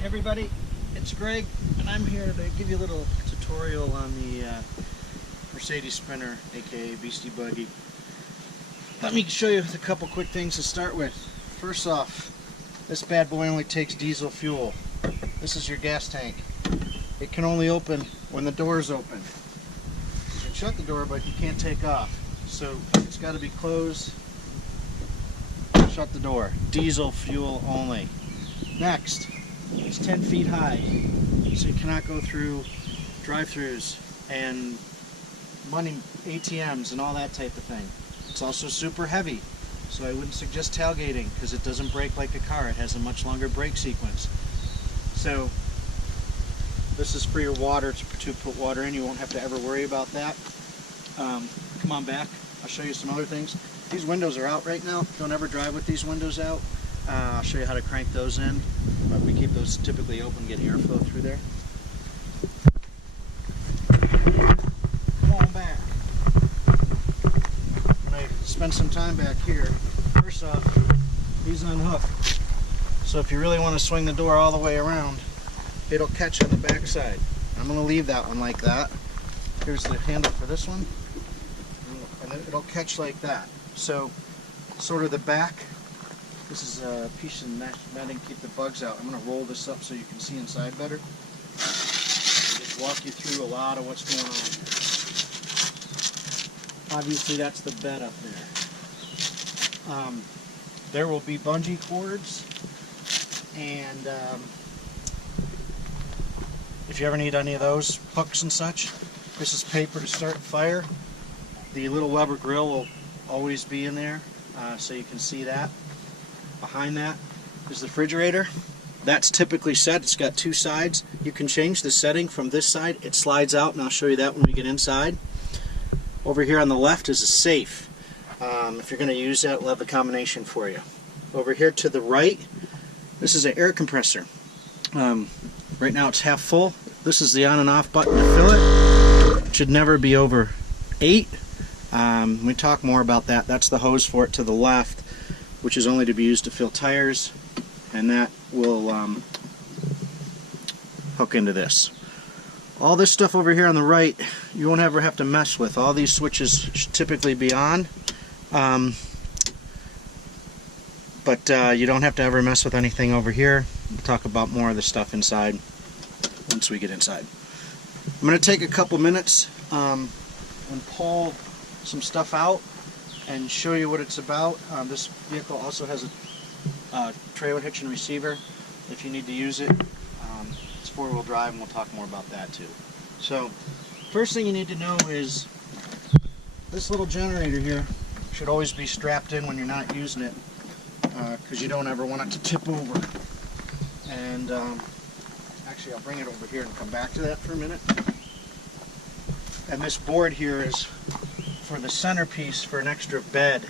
Hey everybody, it's Greg, and I'm here to give you a little tutorial on the Mercedes Sprinter, aka Beastie Buggy. Let me show you a couple quick things to start with. First off, this bad boy only takes diesel fuel. This is your gas tank. It can only open when the door is open. You can shut the door, but you can't take off. So it's got to be closed. Shut the door. Diesel fuel only. Next, it's 10 feet high, so you cannot go through drive-thrus and money ATMs and all that type of thing. It's also super heavy, so I wouldn't suggest tailgating because it doesn't brake like a car. It has a much longer brake sequence. So this is for your water, to put water in. You won't have to ever worry about that. Come on back. I'll show you some other things. These windows are out right now. Don't ever drive with these windows out. I'll show you how to crank those in. We keep those typically open, get airflow through there. Come on back. I'm going to spend some time back here. First off, these unhook. So if you really want to swing the door all the way around, it'll catch on the back side. I'm going to leave that one like that. Here's the handle for this one. And it'll catch like that. So sort of the back. This is a piece of netting to keep the bugs out. I'm going to roll this up so you can see inside better. Just walk you through a lot of what's going on. Obviously that's the bed up there. There will be bungee cords, and if you ever need any of those, hooks and such, this is paper to start fire. The little rubber grill will always be in there, so you can see that. Behind that is the refrigerator. That's typically set. It's got two sides. You can change the setting from this side. It slides out, and I'll show you that when we get inside. Over here on the left is a safe. If you're going to use that, we'll have the combination for you. Over here to the right, this is an air compressor. Right now it's half full. This is the on and off button to fill it. It should never be over 8. We talk more about that. That's the hose for it to the left, which is only to be used to fill tires, and that will hook into this. All this stuff over here on the right, you won't ever have to mess with. All these switches should typically be on, but you don't have to ever mess with anything over here. We'll talk about more of the stuff inside once we get inside. I'm going to take a couple minutes and pull some stuff out and show you what it's about. This vehicle also has a trailer hitch and receiver if you need to use it. It's four-wheel drive, and we'll talk more about that too. So first thing you need to know is this little generator here should always be strapped in when you're not using it, because you don't ever want it to tip over. And actually I'll bring it over here and come back to that for a minute. And this board here is for the centerpiece for an extra bed,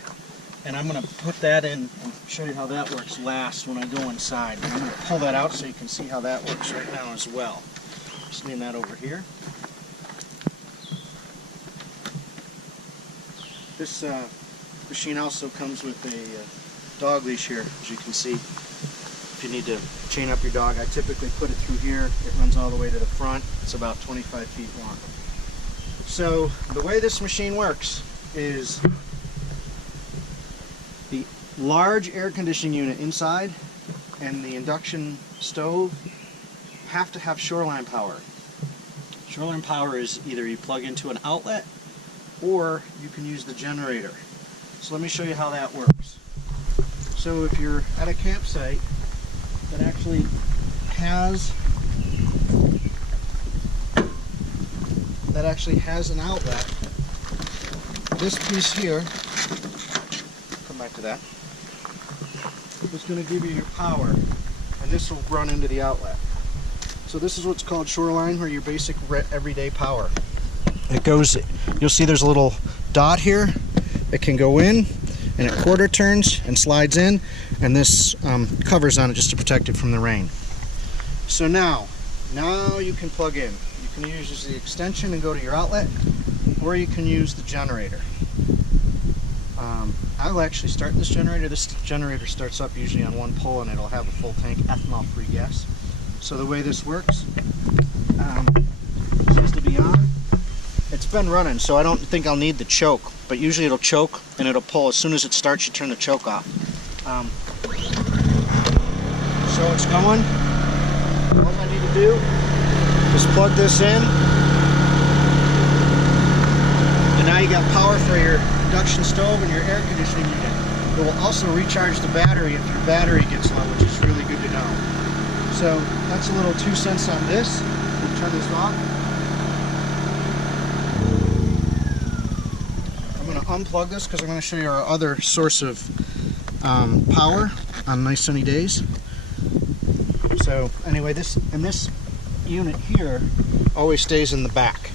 and I'm going to put that in and show you how that works last when I go inside. And I'm going to pull that out so you can see how that works right now as well. Just lean that over here. This machine also comes with a dog leash here, as you can see. If you need to chain up your dog, I typically put it through here. It runs all the way to the front. It's about 25 feet long. So the way this machine works is the large air conditioning unit inside and the induction stove have to have shoreline power. Shoreline power is either you plug into an outlet or you can use the generator. So let me show you how that works. So if you're at a campsite that actually has an outlet, this piece here, come back to that, is going to give you your power, and this will run into the outlet. So this is what's called shoreline, or your basic everyday power. It goes, you'll see there's a little dot here. It can go in, and it quarter turns and slides in, and this covers on it just to protect it from the rain. So now you can plug in. You can use the extension and go to your outlet, or you can use the generator. I'll actually start this generator. This generator starts up usually on one pole, and it'll have a full tank ethanol-free gas. So the way this works, seems to be on. It's been running, so I don't think I'll need the choke, but usually it'll choke and it'll pull. As soon as it starts, you turn the choke off. So it's going. All I need to do is plug this in, and now you got power for your induction stove and your air conditioning unit. It will also recharge the battery if your battery gets low, which is really good to know. So that's a little 2 cents on this. We'll turn this off. I'm going to unplug this because I'm going to show you our other source of power on nice sunny days. So anyway, this unit here always stays in the back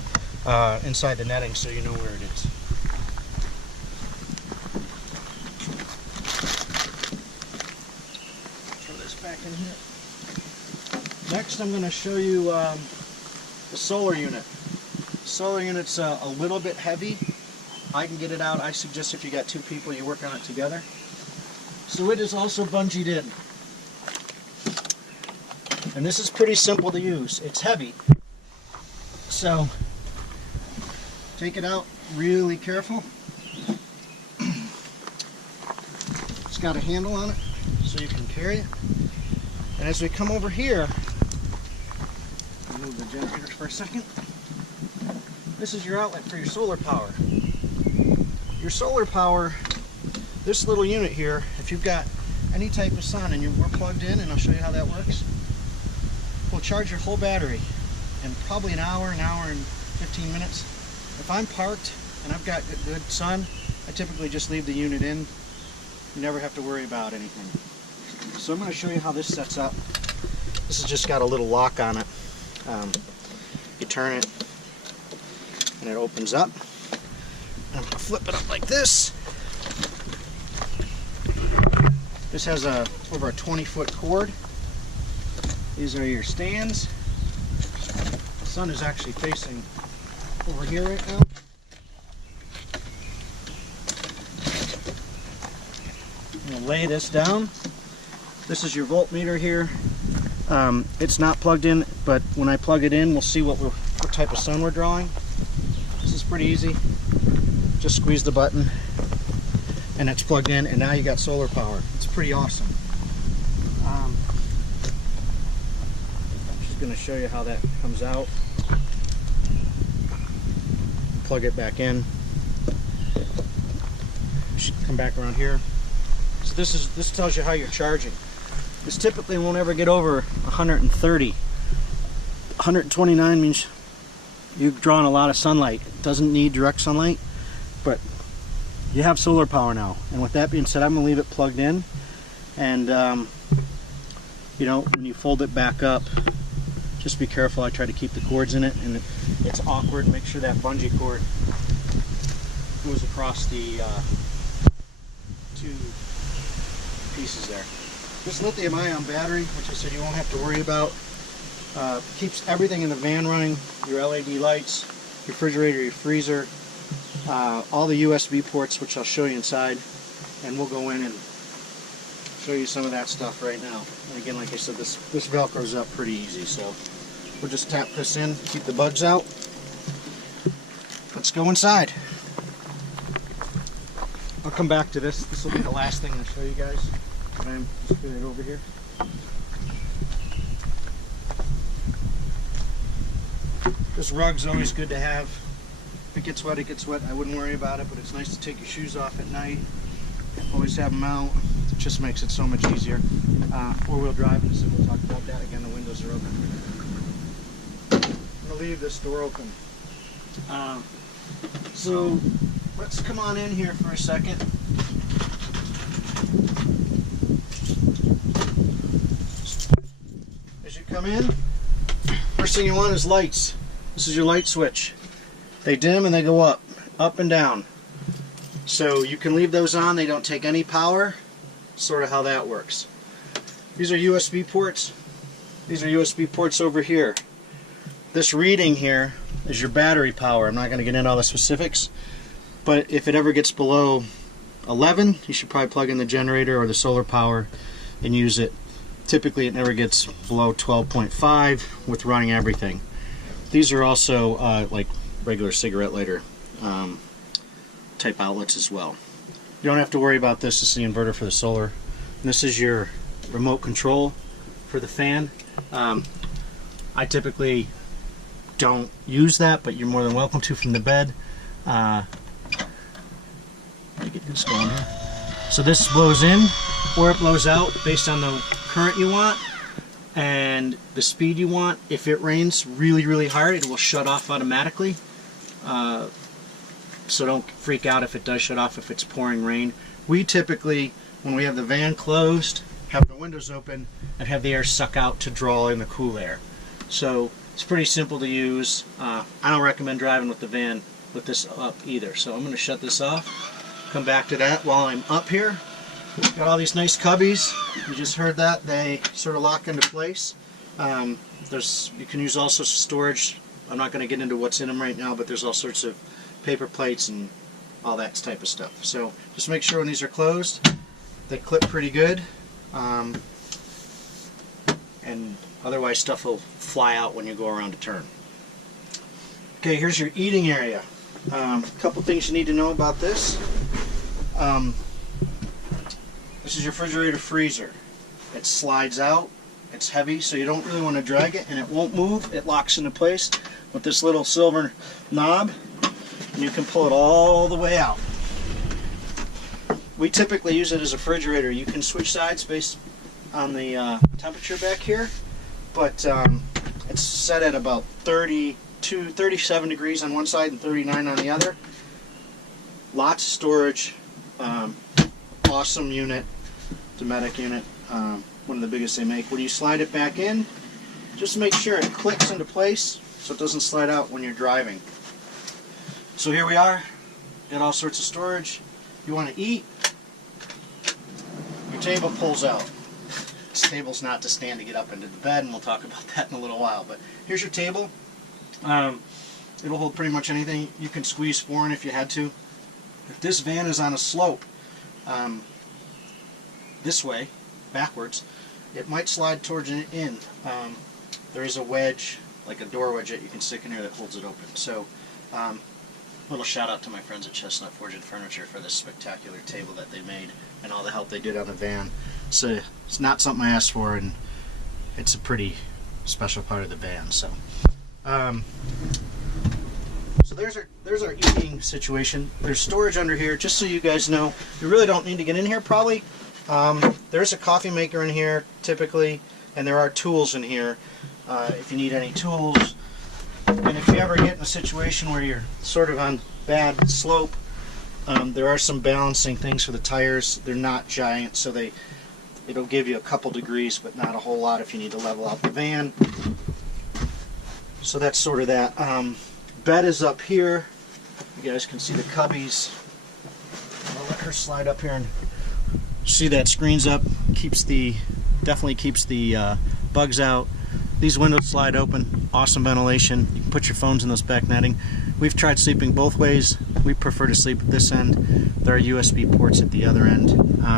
inside the netting, so you know where it is. Throw this back in here. Next, I'm going to show you the solar unit. The solar unit's a little bit heavy. I can get it out. I suggest if you got 2 people, you work on it together. So it is also bungeed in. And this is pretty simple to use. It's heavy. So take it out really careful. It's got a handle on it so you can carry it. And as we come over here, I'll move the generator for a second. This is your outlet for your solar power. Your solar power, this little unit here, if you've got any type of sun and we're plugged in, and I'll show you how that works, will charge your whole battery in probably an hour and 15 minutes. If I'm parked and I've got good sun, I typically just leave the unit in. You never have to worry about anything. So I'm going to show you how this sets up. This has just got a little lock on it. You turn it and it opens up. I'm going to flip it up like this. This has over a 20-foot cord. These are your stands. The sun is actually facing over here right now. I'm going to lay this down. This is your voltmeter here. It's not plugged in, but when I plug it in, we'll see what type of sun we're drawing. This is pretty easy. Just squeeze the button and it's plugged in, and now you got solar power. It's pretty awesome. I'm just going to show you how that comes out. Plug it back in. Should come back around here. So this tells you how you're charging. This typically won't ever get over 130. 129 means you've drawn a lot of sunlight. It doesn't need direct sunlight, but you have solar power now. And with that being said, I'm going to leave it plugged in, and you know, when you fold it back up, just be careful. I try to keep the cords in it, and it's awkward. Make sure that bungee cord goes across the 2 pieces there. This lithium-ion battery, which I said you won't have to worry about, keeps everything in the van running. Your LED lights, your refrigerator, your freezer, all the USB ports, which I'll show you inside, and we'll go in and show you some of that stuff right now. And again, like I said, this velcros up pretty easy, so we'll just tap this in, keep the bugs out. Let's go inside. I'll come back to this. This will be the last thing to show you guys. I'm just putting it over here. This rug's always good to have. If it gets wet, it gets wet. I wouldn't worry about it, but it's nice to take your shoes off at night. Always have them out. It just makes it so much easier. 4-wheel drive, and so we'll talk about that again. The windows are open. I'm going to leave this door open. So let's come on in here for a second. As you come in, first thing you want is lights. This is your light switch. They dim and they go up and down. So you can leave those on, they don't take any power. Sort of how that works. These are USB ports. These are USB ports over here. This reading here is your battery power. I'm not going to get into all the specifics, but if it ever gets below 11, you should probably plug in the generator or the solar power and use it. Typically it never gets below 12.5 with running everything. These are also like regular cigarette lighter type outlets as well. You don't have to worry about this. This is the inverter for the solar. And this is your remote control for the fan. I typically don't use that, but you're more than welcome to from the bed. Let me get this going here. So this blows in or it blows out based on the current you want and the speed you want. If it rains really, really hard, it will shut off automatically. So don't freak out if it does shut off if it's pouring rain. We typically, when we have the van closed, have the windows open and have the air suck out to draw in the cool air. So it's pretty simple to use. I don't recommend driving with the van with this up either. So I'm going to shut this off. Come back to that while I'm up here. Got all these nice cubbies. You just heard that. They sort of lock into place. You can use all sorts of storage. I'm not going to get into what's in them right now, but there's all sorts of paper plates and all that type of stuff. So just make sure when these are closed, they clip pretty good. And otherwise stuff will fly out when you go around a turn. Okay, here's your eating area. A couple things you need to know about this. This is your Frigerator Freezer. It slides out. It's heavy, so you don't really want to drag it, and it won't move. It locks into place with this little silver knob, and you can pull it all the way out. We typically use it as a refrigerator. You can switch sides based on the temperature back here, but it's set at about 37 degrees on one side and 39 on the other. Lots of storage. Awesome unit. Dometic unit. One of the biggest they make. When you slide it back in, just make sure it clicks into place so it doesn't slide out when you're driving. So here we are. Got all sorts of storage. You want to eat, your table pulls out. This table's not to stand to get up into the bed, and we'll talk about that in a little while. But here's your table. It'll hold pretty much anything. You can squeeze 4 in if you had to. If this van is on a slope this way, backwards, it might slide towards an in. There is a wedge, like a door wedge that you can stick in here that holds it open. So, little shout out to my friends at Chestnut Forge and Furniture for this spectacular table that they made and all the help they did on the van. So it's not something I asked for, and it's a pretty special part of the van. So, so there's our eating situation. There's storage under here, just so you guys know. You really don't need to get in here, probably. There's a coffee maker in here, typically, and there are tools in here if you need any tools. And if you ever get in a situation where you're sort of on bad slope, there are some balancing things for the tires. They're not giant, so it'll give you a couple degrees, but not a whole lot if you need to level out the van. So that's sort of that. Bed is up here. You guys can see the cubbies. I'll let her slide up here and see that screen's up. Definitely keeps the bugs out. These windows slide open. Awesome ventilation. You can put your phones in this back netting. We've tried sleeping both ways. We prefer to sleep at this end. There are USB ports at the other end.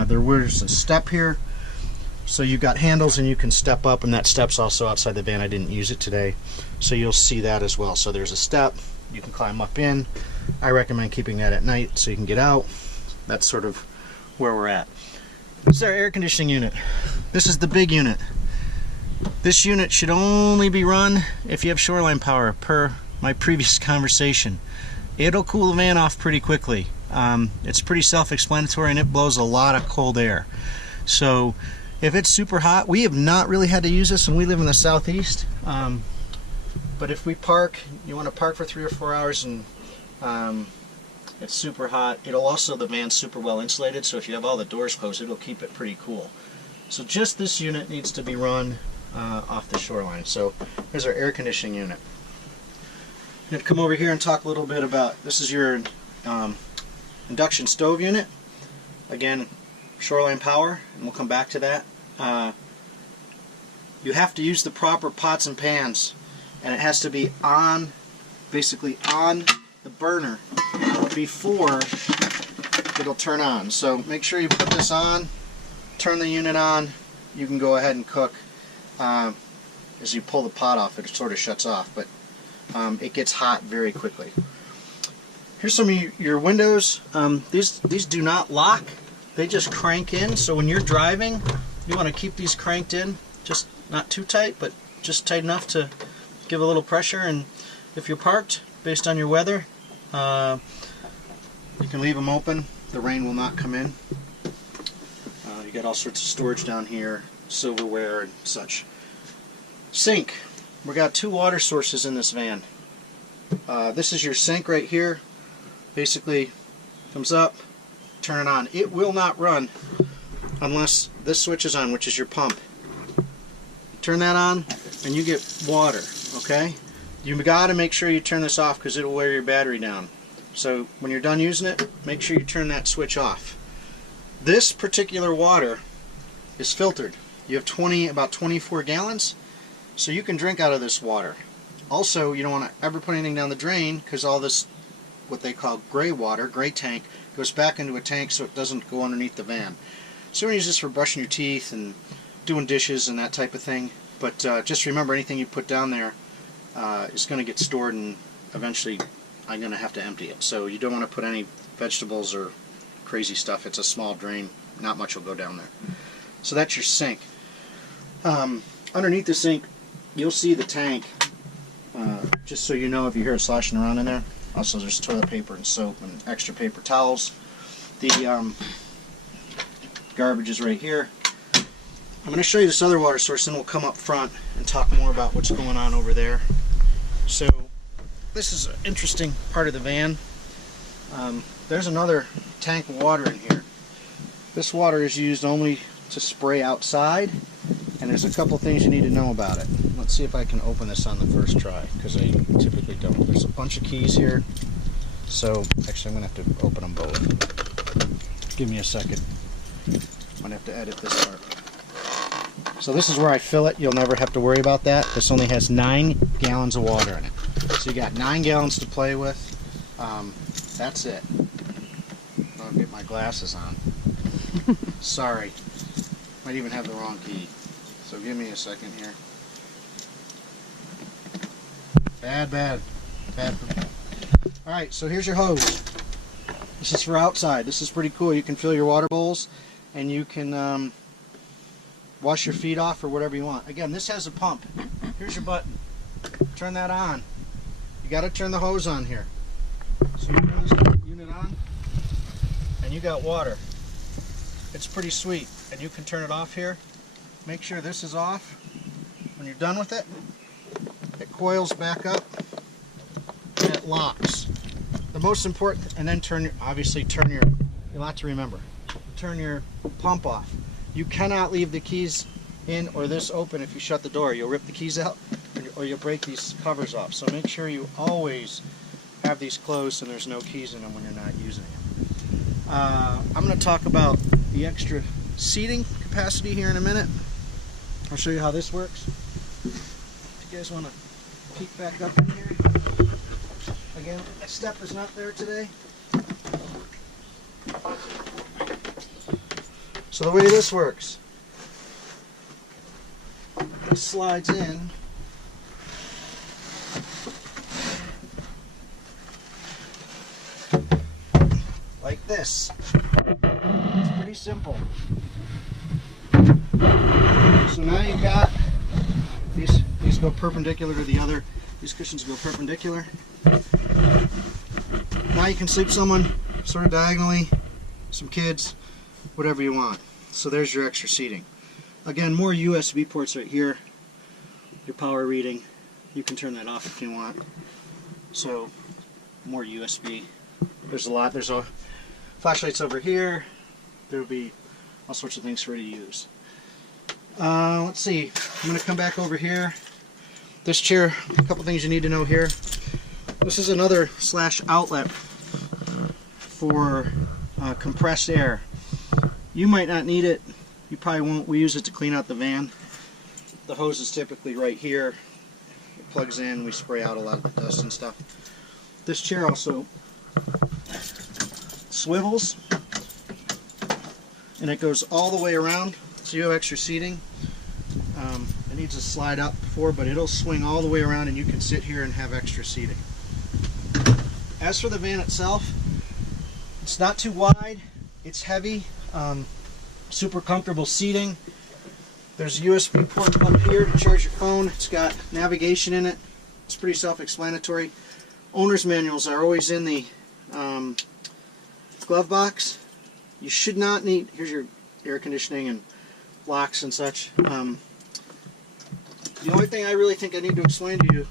There was a step here, so you've got handles and you can step up, and that step's also outside the van. I didn't use it today, so you'll see that as well. So there's a step. You can climb up in. I recommend keeping that at night so you can get out. That's sort of where we're at. This is our air conditioning unit. This is the big unit. This unit should only be run if you have shoreline power, per my previous conversation. It'll cool the van off pretty quickly. It's pretty self-explanatory, and it blows a lot of cold air. So if it's super hot, we have not really had to use this, and we live in the southeast. But if we park, you want to park for 3 or 4 hours, and it's super hot. The van's super well insulated, so if you have all the doors closed, it'll keep it pretty cool. So just this unit needs to be run off the shoreline. So here's our air conditioning unit. I'm going to come over here and talk a little bit about, this is your induction stove unit. Again, shoreline power, and we'll come back to that. You have to use the proper pots and pans, and it has to be on, basically on the burner before it'll turn on. So make sure you put this on, turn the unit on, you can go ahead and cook. As you pull the pot off, it sort of shuts off, but it gets hot very quickly. Here's some of your windows. These do not lock. They just crank in, so when you're driving, you want to keep these cranked in, just not too tight, but just tight enough to give a little pressure. And if you're parked, based on your weather, you can leave them open. The rain will not come in. You got all sorts of storage down here, silverware and such. Sink. We got 2 water sources in this van. This is your sink right here. Basically, comes up, turn it on. It will not run unless this switch is on, which is your pump. Turn that on, and you get water. Okay. You got to make sure you turn this off because it will wear your battery down. So when you're done using it, make sure you turn that switch off. This particular water is filtered. You have about 24 gallons, so you can drink out of this water. Also, you don't want to ever put anything down the drain because all this, what they call gray water, gray tank, goes back into a tank so it doesn't go underneath the van. So you're going to use this for brushing your teeth and doing dishes and that type of thing. But just remember, anything you put down there is going to get stored, and eventually I'm going to have to empty it. So you don't want to put any vegetables or crazy stuff. It's a small drain. Not much will go down there. So that's your sink. Underneath the sink, you'll see the tank. Just so you know, if you hear it sloshing around in there. Also, there's toilet paper and soap and extra paper towels. The garbage is right here. I'm going to show you this other water source, and we'll come up front and talk more about what's going on over there. So this is an interesting part of the van. There's another tank of water in here. This water is used only to spray outside, and there's a couple things you need to know about it. Let's see if I can open this on the first try, because I typically don't. There's a bunch of keys here, so actually I'm going to have to open them both. Give me a second. I'm going to have to edit this part. So this is where I fill it. You'll never have to worry about that. This only has 9 gallons of water in it. So you got 9 gallons to play with. That's it. I'll get my glasses on. Sorry. Might even have the wrong key. So give me a second here. Bad for me. Alright, so here's your hose. This is for outside. This is pretty cool. You can fill your water bowls, and you can wash your feet off or whatever you want. Again, this has a pump. Here's your button. Turn that on. You got to turn the hose on here. So you turn this unit on, and you got water. It's pretty sweet. And you can turn it off here. Make sure this is off. When you're done with it, it coils back up and it locks. The most important, and then obviously turn your, you'll have to remember, turn your pump off. You cannot leave the keys in or this open if you shut the door. You'll rip the keys out, or you'll break these covers off. So make sure you always have these closed and there's no keys in them when you're not using them. I'm going to talk about the extra seating capacity here in a minute. I'll show you how this works. If you guys want to peek back up in here. Again, a step is not there today. So the way this works, this slides in. Like this. It's pretty simple. So now you've got these go perpendicular to the other. These cushions go perpendicular. Now you can sleep someone sort of diagonally, some kids, whatever you want. So there's your extra seating. Again, more USB ports right here. Your power reading. You can turn that off if you want. So more USB. There's a lot. There's a flashlights over here. There will be all sorts of things for you to use. Let's see. I'm going to come back over here. This chair, a couple things you need to know here. This is another outlet for compressed air. You might not need it. You probably won't. We use it to clean out the van. The hose is typically right here. It plugs in. We spray out a lot of the dust and stuff. This chair also swivels, and it goes all the way around. so you have extra seating. It needs to slide up before, but it'll swing all the way around and you can sit here and have extra seating. As for the van itself, it's not too wide, it's heavy, super comfortable seating. There's a USB port up here to charge your phone. It's got navigation in it. It's pretty self-explanatory. Owner's manuals are always in the glove box. You should not need, here's your air conditioning and locks and such. The only thing I really think I need to explain to you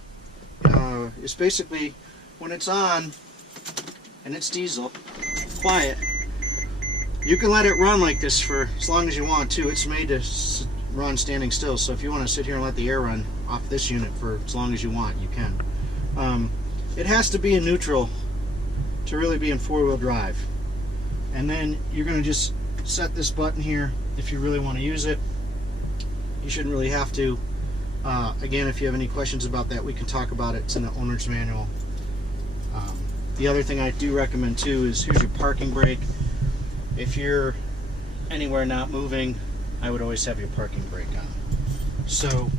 is basically when it's on and it's diesel, quiet, you can let it run like this for as long as you want to. It's made to run standing still, so if you want to sit here and let the air run off this unit for as long as you want, you can. It has to be in neutral to really be in four-wheel drive. And then you're going to just set this button here if you really want to use it. You shouldn't really have to. Again, if you have any questions about that, we can talk about it. It's in the owner's manual. The other thing I do recommend too is here's your parking brake. If you're anywhere not moving, I would always have your parking brake on. So,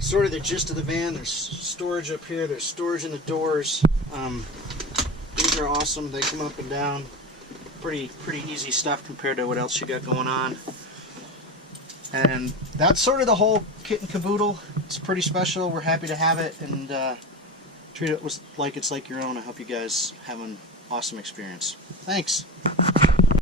sort of the gist of the van. There's storage up here. There's storage in the doors. These are awesome. They come up and down. Pretty easy stuff compared to what else you got going on. And that's sort of the whole kit and caboodle. It's pretty special. We're happy to have it and treat it like it's like your own. I hope you guys have an awesome experience. Thanks.